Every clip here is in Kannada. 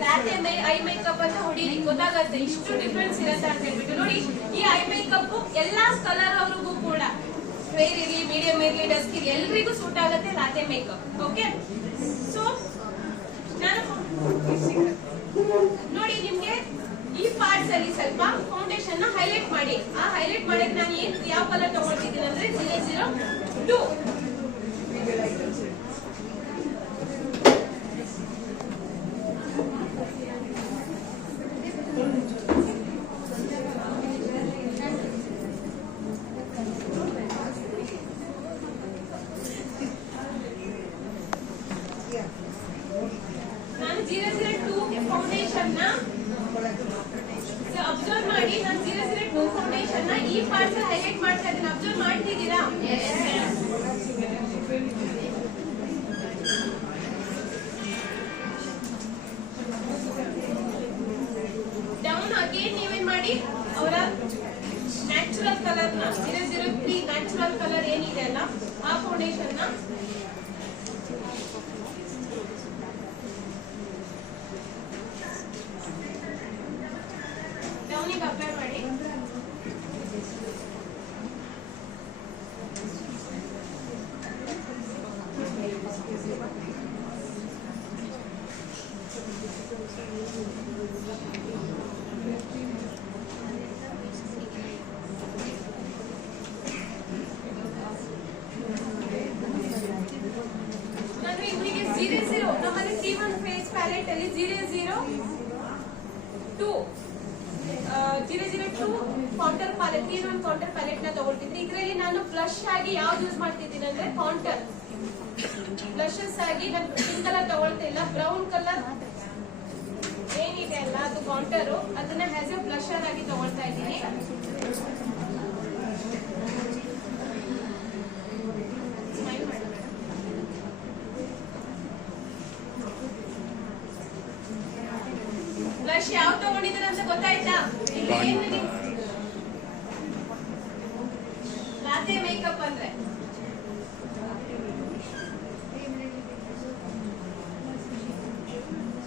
ಲ್ಯಾಟೆ ಐ ಮೇಕಪ್ ಅಂತ ಹೊಡೀರಿ, ಗೊತ್ತಾಗತ್ತೆ ಇಷ್ಟು ಡಿಫ್ರೆನ್ಸ್ ಇರುತ್ತೆ ಅಂತ ಹೇಳ್ಬಿಟ್ಟು. ನೋಡಿ, ಈ ಐ ಮೇಕಪ್ ಎಲ್ಲಾ ಕಲರ್ ಅವ್ರಿಗೂ ಕೂಡ ಫೇರ್ ಇರ್ಲಿ, ಮೀಡಿಯಂ ಇರ್ಲಿ, ಡಸ್ಕ್ ಇರ್ಲಿ, ಎಲ್ರಿಗೂ ಸೂಟ್ ಆಗುತ್ತೆ ಲ್ಯಾಟೆ ಮೇಕಪ್. ಓಕೆ, ಸೊ ನಾನು ನೋಡಿ ನಿಮ್ಗೆ ಈ ಪಾರ್ಟ್ಸ್ ಅಲ್ಲಿ ಸ್ವಲ್ಪ ಫೌಂಡೇಶನ್ ನ ಹೈಲೈಟ್ ಮಾಡಿ. ಆ ಹೈಲೈಟ್ ಮಾಡಕ್ಕೆ ನಾನು ಯಾವ ಕಲರ್ ತಗೊಳ್ತಿದ್ದೀನಿ ಅಂದ್ರೆ 002. ನಾನು 002 ಫೌಂಡೇಶನ್ ನ ಅಬ್ಸರ್ವ್ ಮಾಡಿ, ನಾನು 002 ಫೌಂಡೇಶನ್ ನ ಈ ಪಾರ್ಟ್ಸ್ ಹೈಲೈಟ್ ಮಾಡ್ತಾ ಇದ್ದೀನಿ. ಅಬ್ಸರ್ವ್ ಮಾಡ್ತಿದ್ದೀರಾ? ಡೌನ್ ಅಗೇನ್ ನೀವೇನ್ ಮಾಡಿ, ಅವರ ನ್ಯಾಚುರಲ್ ಕಲರ್ ನ 003 ನ್ಯಾಚುರಲ್ ಕಲರ್ ಏನಿದೆ ಅಲ್ಲ ಆ ಫೌಂಡೇಶನ್ ನ ಡೌನಿಗೆ ಅಪ್ಲೈ ಮಾಡಿ. ನಾನು ಇಲ್ಲಿಗೆ 00 ನಮ್ಮಲ್ಲಿ C1 ಫೇಸ್ ಪ್ಯಾಲೆಟ್ ಅಲ್ಲಿ 002 canter palette, 3-in-1 canter palette ನ ತಗೊಳ್ತಿದ್ದೆ. ಇದರಲ್ಲಿ ನಾನು ಬ್ಲಶ್ ಆಗಿ ಯಾವ್ದು ಯೂಸ್ ಮಾಡ್ತಿದ್ದೀನಿ ಅಂದ್ರೆ ಕಾಂಟರ್ ಬ್ಲಷಸ್ ಆಗಿ. ನಾನು ಪಿಂಕ್ ಕಲರ್ ತಗೊಳ್ತಾ ಇಲ್ಲ, ಬ್ರೌನ್ ಕಲರ್ ಏನಿದೆ ಅಲ್ಲ ಅದು ಕಾಂಟರ್, ಅದನ್ನ ಆಸ್ ಎ ಬ್ಲಷರ್ ಆಗಿ ತಗೊಳ್ತಾ ಇದ್ದೀನಿ. ಬ್ಲಷ್ ಯಾವ ತಗೊಂಡಿದ್ದೀರ ಅಂತ ಗೊತ್ತಾಯ್ತಾ? ಲ್ಯಾಟೆ ಮೇಕಪ್ ಅಂದ್ರೆ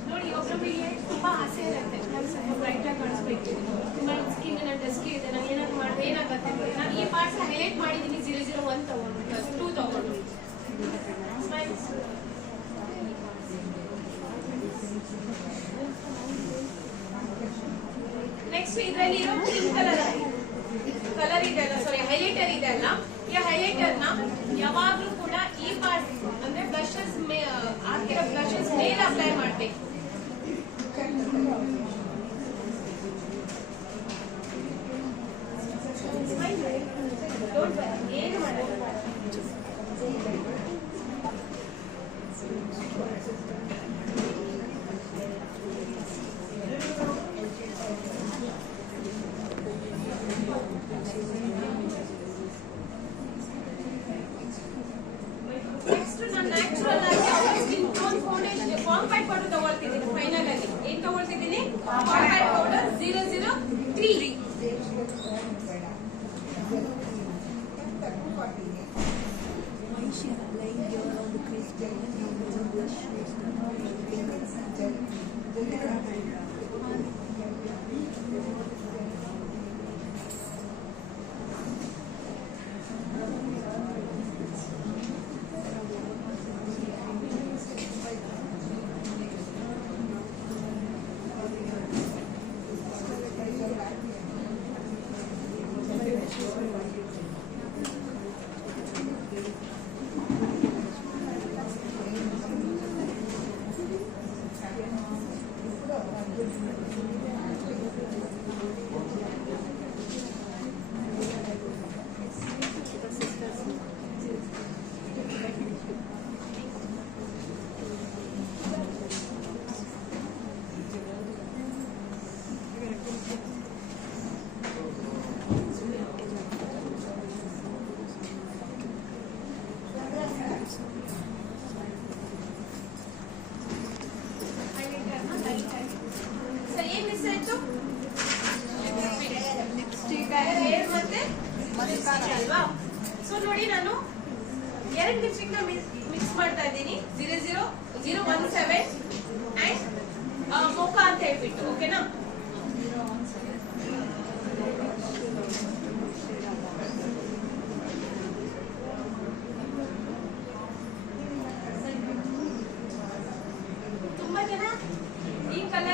ನೋಡಿ, ಒಬ್ಬೊಬ್ಬರಿಗೆ ತುಂಬಾ ಆಸೆ ಇರುತ್ತೆ, ನಾನು ಸ್ವಲ್ಪ ಬ್ರೈಟ್ ಆಗಿ ಕಾಣಿಸ್ಬೇಕು, ತುಂಬಾ ಸ್ಕಿನ್ ನನ್ನ ಡಸ್ಕಿ ಇದೆ, ನಾನು ಏನಾದ್ರು ಮಾಡಿದ್ರೆ ಏನಾಗುತ್ತೆ. ನಾನು ಈ ಪಾರ್ಟ್ಸ್ ಹೈಲೈಟ್ ಮಾಡಿದ್ದೀನಿ 001 ತಗೊಂಡು 2 ತಗೊಂಡು. ನೆಕ್ಸ್ಟ್ ಇದರಲ್ಲಿ ಇರೋ ಪಿಂಕ್ ಕಲರ್ ಇದೆ ಅಲ್ಲ, ಸಾರಿ ಹೈಲೈಟರ್ ಇದೆ ಅಲ್ಲ, ಈ ಹೈಲೈಟರ್ ನ ಯಾವಾಗ್ಲೂ ಕೂಡ ಈ ಪಾರ್ಟ್ ಅಂದ್ರೆ ಬ್ಲಷಸ್ ಹಾಕಿರೋ ಬ್ಲಷಸ್ ಮೇಲೆ ಅಪ್ಲೈ ಮಾಡ್ಬೇಕು. ಏನು ಮಾಡೋದು, ನೆಕ್ಸ್ಟ್ ನಾನು ನ್ಯಾಚುರಲ್ ಆಗಿ ಅವರ ಸ್ಕಿನ್ ಟೋನ್ ಫೌಂಡೇಶನ್ ಕಾಂಪ್ಯಾಕ್ಟ್ ಮಾಡಿ ತಗೊಳ್ತೀನಿ.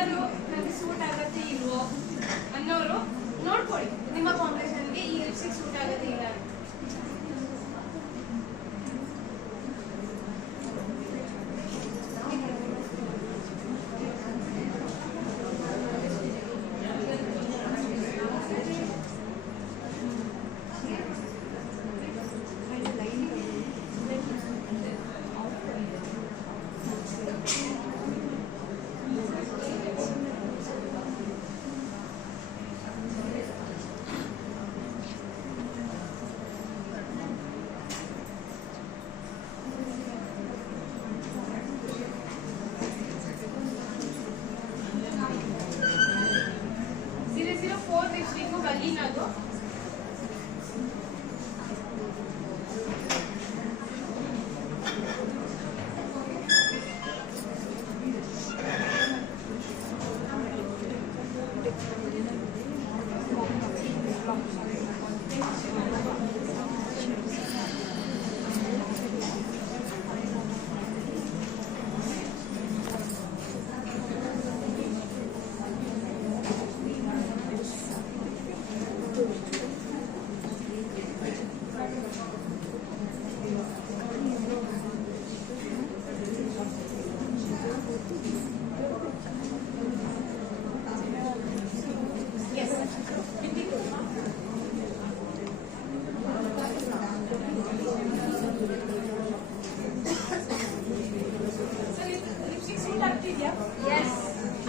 ಕಲರ್ ನನಗೆ ಸೂಟ್ ಆಗತ್ತೆ ಇಲ್ವೋ ಅನ್ನೋರು ನೋಡ್ಕೊಳ್ಳಿ ನಿಮ್ಮ ಕಾಂಬಿನೇಷನ್ಗೆ ಈ ಲಿಪ್ಸ್ಟಿಕ್ ಸೂಟ್ ಆಗತ್ತೆ ಇಲ್ಲ. 004 ಲಿಪ್ಸ್ಟಿಕ್ ಗಲೀನದು.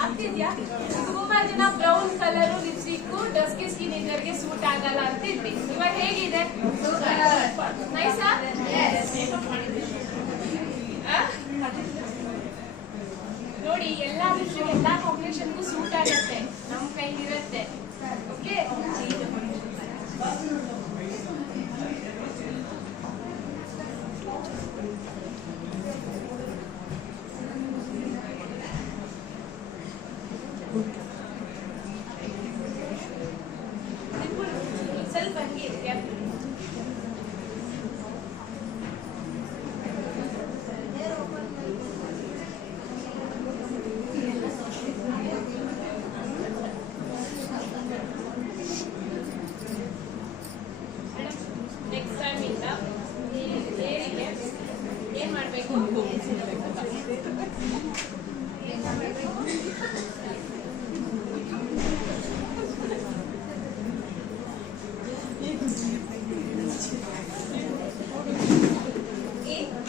ಆಗ್ತಿದ್ಯಾ? ತುಂಬಾ ಜನ brown colour lipstick dusky skin ಇದ್ದವರಿಗೆ ಸೂಟ್ ಆಗಲ್ಲ ಅಂತಿದ್ವಿ. ಇವಾಗ ಹೇಗಿದೆ? ನೈಸಾ? ನೋಡಿ, ಎಲ್ಲಾ ಲಿಪ್ಸ್ಟಿಕ್ ಎಲ್ಲಾ ಕಾಂಬಿನೇಷನ್ಗೂ ಸೂಟ್ ಆಗುತ್ತೆ, ನಮ್ ಕೈಲಿರುತ್ತೆ. ಓಕೆ, ಸ್ವಲ್ಪ ಹಂಗೆ ಇದೆಯಾ? ನೆಕ್ಸ್ಟ್ ಟೈಮ್ ಇಂದ ಹೇರಿಗೆ ಏನ್ ಮಾಡ್ಬೇಕು?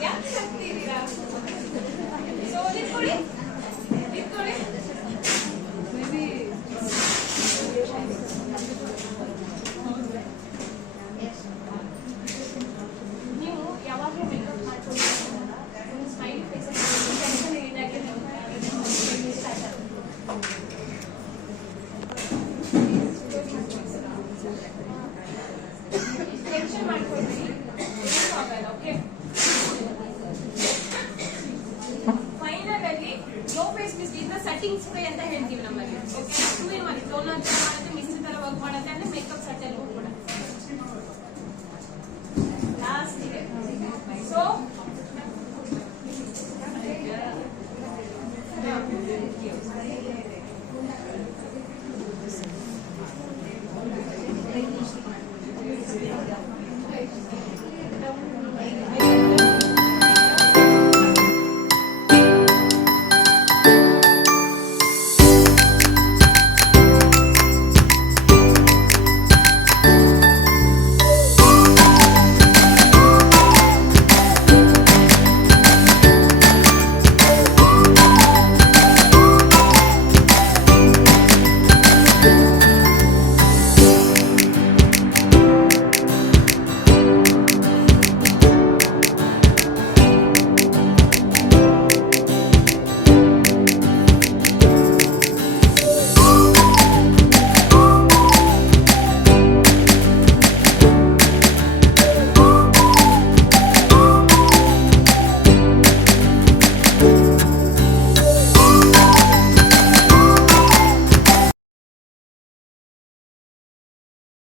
ಯಾಕೆ ಹಾಕ್ತಿದ್ದೀರಾ? ಸೊ ನಿಂತ್ಕೊಳ್ಳಿ, ನಿಂತ್ಕೊಳ್ಳಿ. ನೀವು ಯಾವಾಗಲೂ ಮೇಕಪ್ ಮಾಡ್ಕೊಂಡು ಒಂದು ಸ್ಮೈಲಿ ಫೇಸ್ ಟೆನ್ಷನ್ ಇದ್ದಾಗೆ ಟೆನ್ಷನ್ ಮಾಡ್ಕೊಳ್ರಿ, ಏನೂ ಆಗಲ್ಲ. ಓಕೆ, ಫೈನಲ್ ಅಲ್ಲಿ ಗ್ಲೋ ಫೇಸ್ ಮಿಸ್ಟ್ ಇಂದ ಸೆಟ್ಟಿಂಗ್ ಸ್ಪ್ರೇ ಅಂತ ಹೇಳ್ತೀವಿ ನಮ್ಮಲ್ಲಿ. ಓಕೆ, 2 in 1 ಟೋನರ್ ತರ ಮಾಡುತ್ತೆ, ಮಿಸ್ಟ್ ತರ ವರ್ಕ್ ಮಾಡುತ್ತೆ, ಅಂದ್ರೆ ಮೇಕಪ್ ಸೆಟ್ಟಲ್ಲಿ ಹೋಗ್ಬಿಡ ಲಾಸ್ಟಿಗೆ. ಸೊ